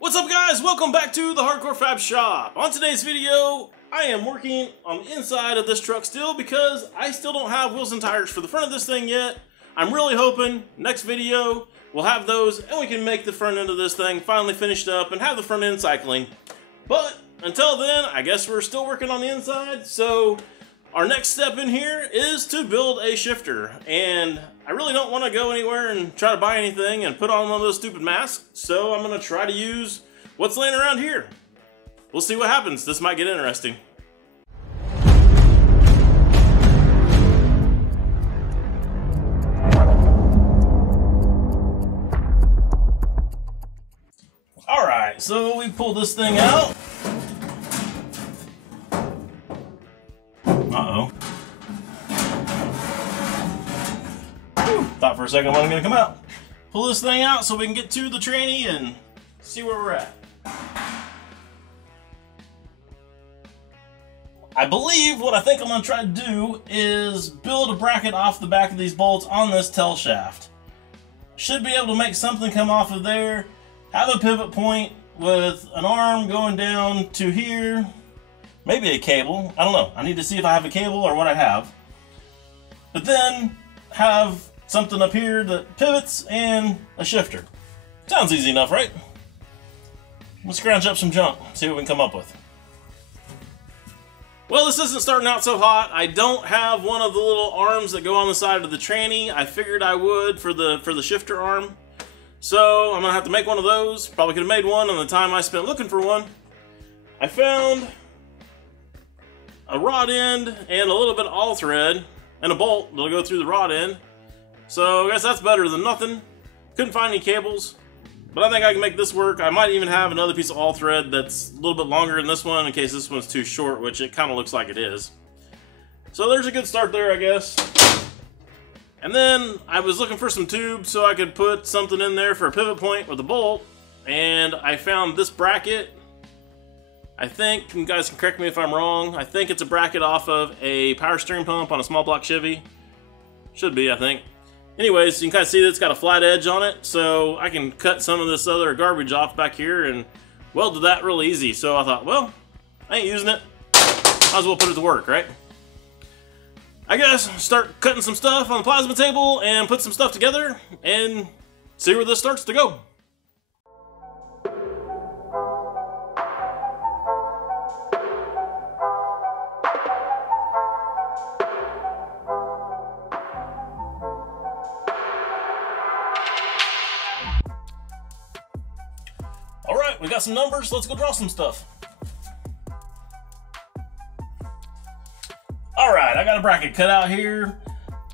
What's up guys, welcome back to the Hardcore Fab Shop. On today's video, I am working on the inside of this truck still because I still don't have wheels and tires for the front of this thing yet. I'm really hoping next video we'll have those and we can make the front end of this thing finally finished up and have the front end cycling. But until then, I guess we're still working on the inside. So our next step in here is to build a shifter, and I really don't want to go anywhere and try to buy anything and put on one of those stupid masks, so I'm going to try to use what's laying around here. We'll see what happens. This might get interesting. Alright, so we pull this thing out. Uh-oh. Thought for a second it wasn't going to come out. Pull this thing out so we can get to the tranny and see where we're at. I believe what I think I'm going to try to do is build a bracket off the back of these bolts on this tail shaft. Should be able to make something come off of there, have a pivot point with an arm going down to here. Maybe a cable. I don't know. I need to see if I have a cable or what I have. But then have something up here that pivots and a shifter. Sounds easy enough, right? Let's scrounge up some junk, see what we can come up with. Well, this isn't starting out so hot. I don't have one of the little arms that go on the side of the tranny. I figured I would for the shifter arm. So I'm gonna have to make one of those. Probably could have made one in the time I spent looking for one. I found a rod end and a little bit of all thread and a bolt that'll go through the rod end. So I guess that's better than nothing. Couldn't find any cables, but I think I can make this work. I might even have another piece of all thread that's a little bit longer than this one in case this one's too short, which it kind of looks like it is. So there's a good start there, I guess. And then I was looking for some tubes so I could put something in there for a pivot point with a bolt, and I found this bracket. I think, you guys can correct me if I'm wrong, I think it's a bracket off of a power steering pump on a small block Chevy. Should be, I think. Anyways, you can kind of see that it's got a flat edge on it, so I can cut some of this other garbage off back here and weld that real easy. So I thought, well, I ain't using it, might as well put it to work, right? I guess start cutting some stuff on the plasma table and put some stuff together and see where this starts to go. Alright, we got some numbers, let's go draw some stuff. Alright, I got a bracket cut out here.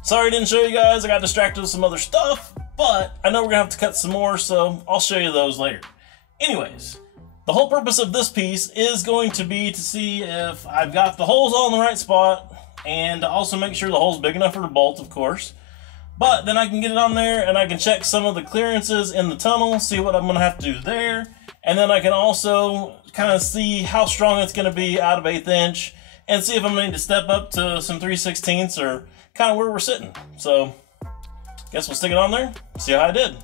Sorry I didn't show you guys, I got distracted with some other stuff, but I know we're gonna have to cut some more, so I'll show you those later. Anyways, the whole purpose of this piece is going to be to see if I've got the holes all in the right spot, and to also make sure the hole's big enough for the bolt, of course. But then I can get it on there and I can check some of the clearances in the tunnel, see what I'm gonna have to do there. And then I can also kind of see how strong it's going to be out of 1/8 inch and see if I'm going to need to step up to some 3/16 or kind of where we're sitting. So, guess we'll stick it on there, see how I did.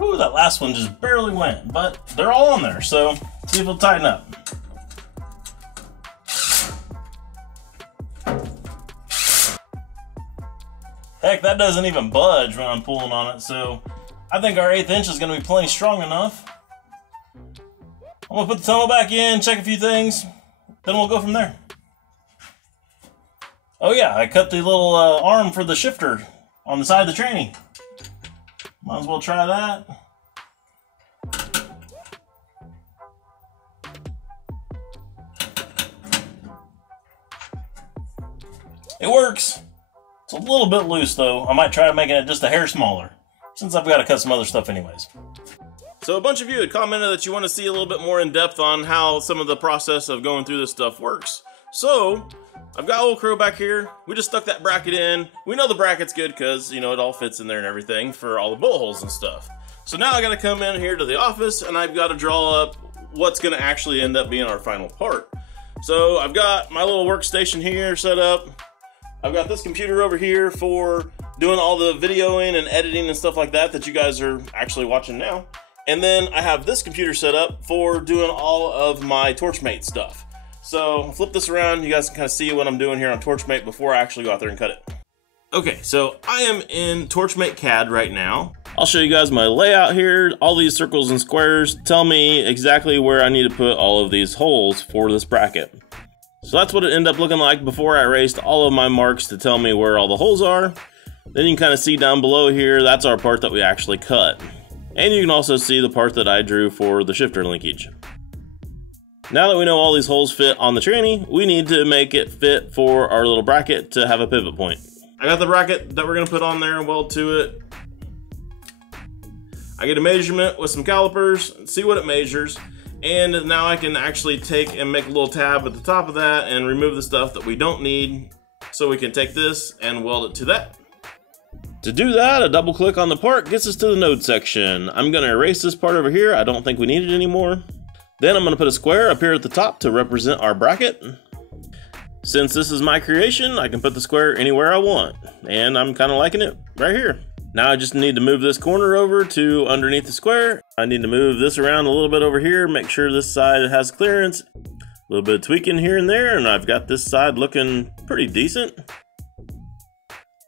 Ooh, that last one just barely went, but they're all on there, so see if it'll tighten up. Heck, that doesn't even budge when I'm pulling on it, so I think our 1/8 inch is going to be plenty strong enough. I'm going to put the tunnel back in, check a few things, then we'll go from there. Oh yeah, I cut the little arm for the shifter on the side of the tranny. Might as well try that. It works. It's a little bit loose though. I might try making it just a hair smaller, since I've got to cut some other stuff anyways. So a bunch of you had commented that you want to see a little bit more in depth on how some of the process of going through this stuff works. So I've got a little crow back here. We just stuck that bracket in. We know the bracket's good because, you know, it all fits in there and everything for all the bolt holes and stuff. So now I got to come in here to the office and I've got to draw up what's going to actually end up being our final part. So I've got my little workstation here set up. I've got this computer over here for doing all the videoing and editing and stuff like that that you guys are actually watching now. And then I have this computer set up for doing all of my Torchmate stuff. So I'll flip this around, you guys can kind of see what I'm doing here on Torchmate before I actually go out there and cut it. Okay, so I am in Torchmate CAD right now. I'll show you guys my layout here. All these circles and squares tell me exactly where I need to put all of these holes for this bracket. So that's what it ended up looking like before I erased all of my marks to tell me where all the holes are. Then you can kind of see down below here, that's our part that we actually cut. And you can also see the part that I drew for the shifter linkage. Now that we know all these holes fit on the tranny, we need to make it fit for our little bracket to have a pivot point. I got the bracket that we're gonna put on there and weld to it. I get a measurement with some calipers, see what it measures, and now I can actually take and make a little tab at the top of that and remove the stuff that we don't need, so we can take this and weld it to that. To do that, a double click on the part gets us to the node section. I'm gonna erase this part over here, I don't think we need it anymore. Then I'm gonna put a square up here at the top to represent our bracket. Since this is my creation, I can put the square anywhere I want, and I'm kind of liking it right here. Now I just need to move this corner over to underneath the square. I need to move this around a little bit over here, make sure this side has clearance. A little bit of tweaking here and there, and I've got this side looking pretty decent.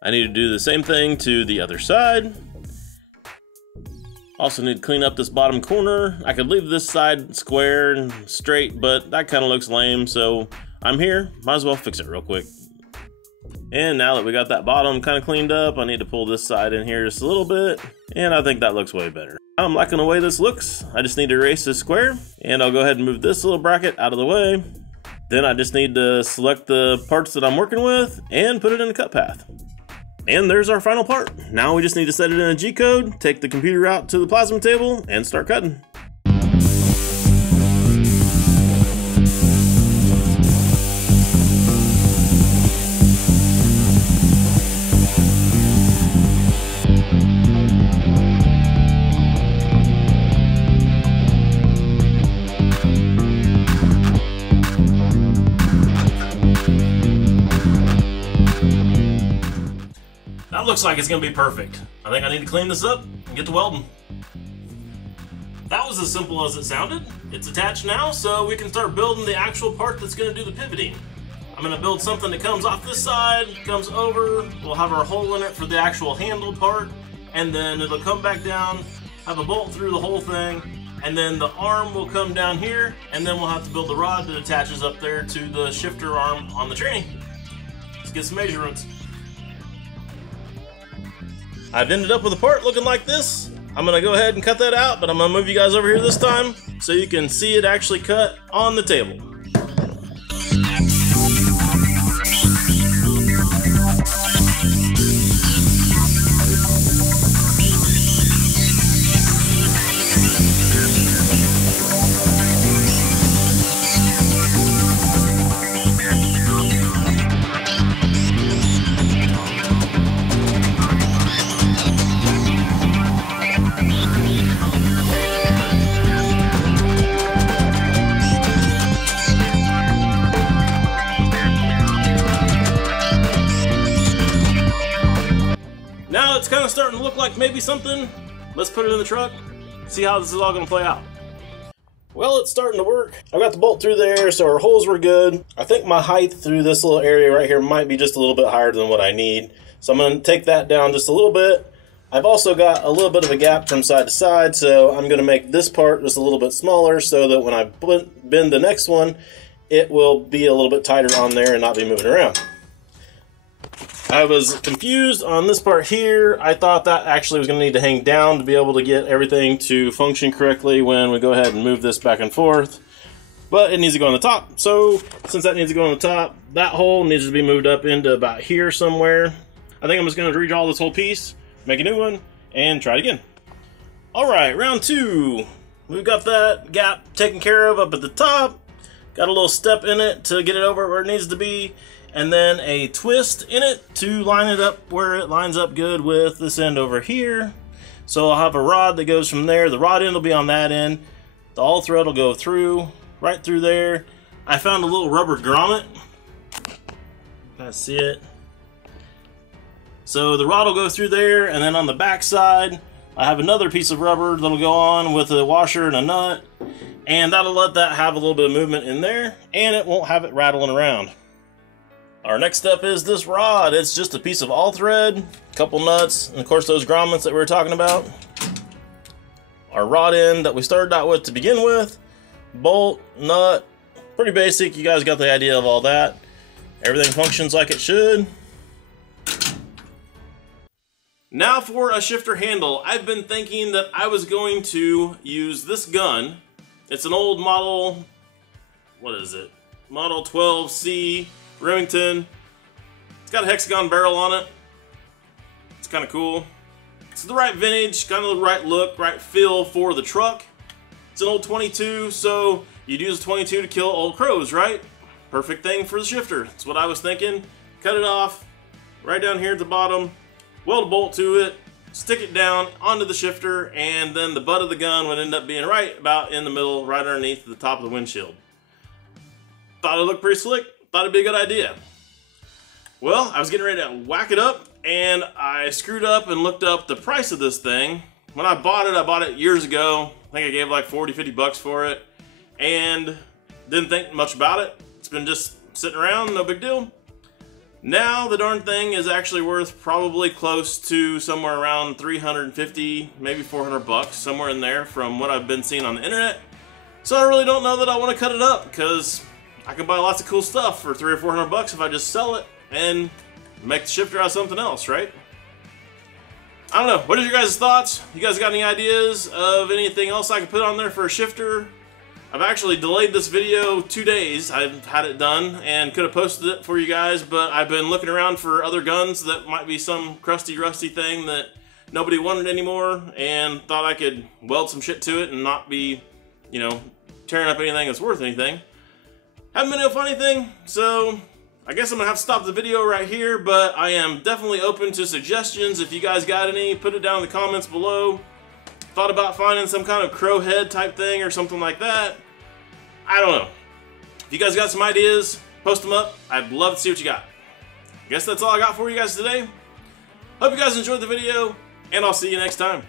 I need to do the same thing to the other side. Also need to clean up this bottom corner. I could leave this side square and straight, but that kind of looks lame, so I'm here, might as well fix it real quick. And now that we got that bottom kind of cleaned up, I need to pull this side in here just a little bit, and I think that looks way better. I'm liking the way this looks. I just need to erase this square, and I'll go ahead and move this little bracket out of the way. Then I just need to select the parts that I'm working with and put it in the cut path. And there's our final part. Now we just need to set it in a G-code, take the computer out to the plasma table, and start cutting. That looks like it's gonna be perfect. I think I need to clean this up and get to welding. That was as simple as it sounded. It's attached now, so we can start building the actual part that's gonna do the pivoting. I'm gonna build something that comes off this side, comes over, we'll have our hole in it for the actual handle part, and then it'll come back down, have a bolt through the whole thing, and then the arm will come down here, and then we'll have to build the rod that attaches up there to the shifter arm on the tranny. Let's get some measurements. I've ended up with a part looking like this. I'm gonna go ahead and cut that out, but I'm gonna move you guys over here this time so you can see it actually cut on the table. Now it's kind of starting to look like maybe something. Let's put it in the truck, see how this is all going to play out. Well, it's starting to work. I got the bolt through there, so our holes were good. I think my height through this little area right here might be just a little bit higher than what I need. So I'm going to take that down just a little bit. I've also got a little bit of a gap from side to side, so I'm going to make this part just a little bit smaller so that when I bend the next one, it will be a little bit tighter on there and not be moving around. I was confused on this part here. I thought that actually was going to need to hang down to be able to get everything to function correctly when we go ahead and move this back and forth. But it needs to go on the top. So since that needs to go on the top, that hole needs to be moved up into about here somewhere. I think I'm just going to redraw this whole piece, make a new one, and try it again. Alright, round two. We've got that gap taken care of up at the top. Got a little step in it to get it over where it needs to be. And then a twist in it to line it up where it lines up good with this end over here. So I'll have a rod that goes from there. The rod end will be on that end. The all thread will go through, right through there. I found a little rubber grommet. You guys see it? So the rod will go through there, and then on the back side, I have another piece of rubber that'll go on with a washer and a nut, and that'll let that have a little bit of movement in there, and it won't have it rattling around. Our next step is this rod. It's just a piece of all thread, a couple nuts, and of course those grommets that we were talking about. Our rod end that we started out with to begin with, bolt, nut, pretty basic. You guys got the idea of all that. Everything functions like it should. Now for a shifter handle. I've been thinking that I was going to use this gun. It's an old model, what is it? Model 12C Remington. It's got a hexagon barrel on it. It's kind of cool. It's the right vintage, kind of the right look, right feel for the truck. It's an old 22, so you'd use a 22 to kill old crows, right? Perfect thing for the shifter. That's what I was thinking. Cut it off right down here at the bottom, weld a bolt to it, stick it down onto the shifter, and then the butt of the gun would end up being right about in the middle, right underneath the top of the windshield. Thought it looked pretty slick. Thought it'd be a good idea. Well, I was getting ready to whack it up, and I screwed up and looked up the price of this thing. When I bought it years ago. I think I gave like 40-50 bucks for it, and didn't think much about it. It's been just sitting around, no big deal. Now the darn thing is actually worth probably close to somewhere around 350, maybe 400 bucks, somewhere in there from what I've been seeing on the internet. So I really don't know that I want to cut it up, because I can buy lots of cool stuff for 300 or 400 bucks if I just sell it and make the shifter out of something else, right? I don't know. What are your guys' thoughts? You guys got any ideas of anything else I could put on there for a shifter? I've actually delayed this video 2 days. I've had it done and could have posted it for you guys, but I've been looking around for other guns that might be some crusty, rusty thing that nobody wanted anymore, and thought I could weld some shit to it and not be, you know, tearing up anything that's worth anything. Haven't been able to find anything, so I guess I'm gonna have to stop the video right here, but I am definitely open to suggestions. If you guys got any, put it down in the comments below. Thought about finding some kind of crow head type thing or something like that. I don't know. If you guys got some ideas, post them up. I'd love to see what you got. I guess that's all I got for you guys today. Hope you guys enjoyed the video, and I'll see you next time.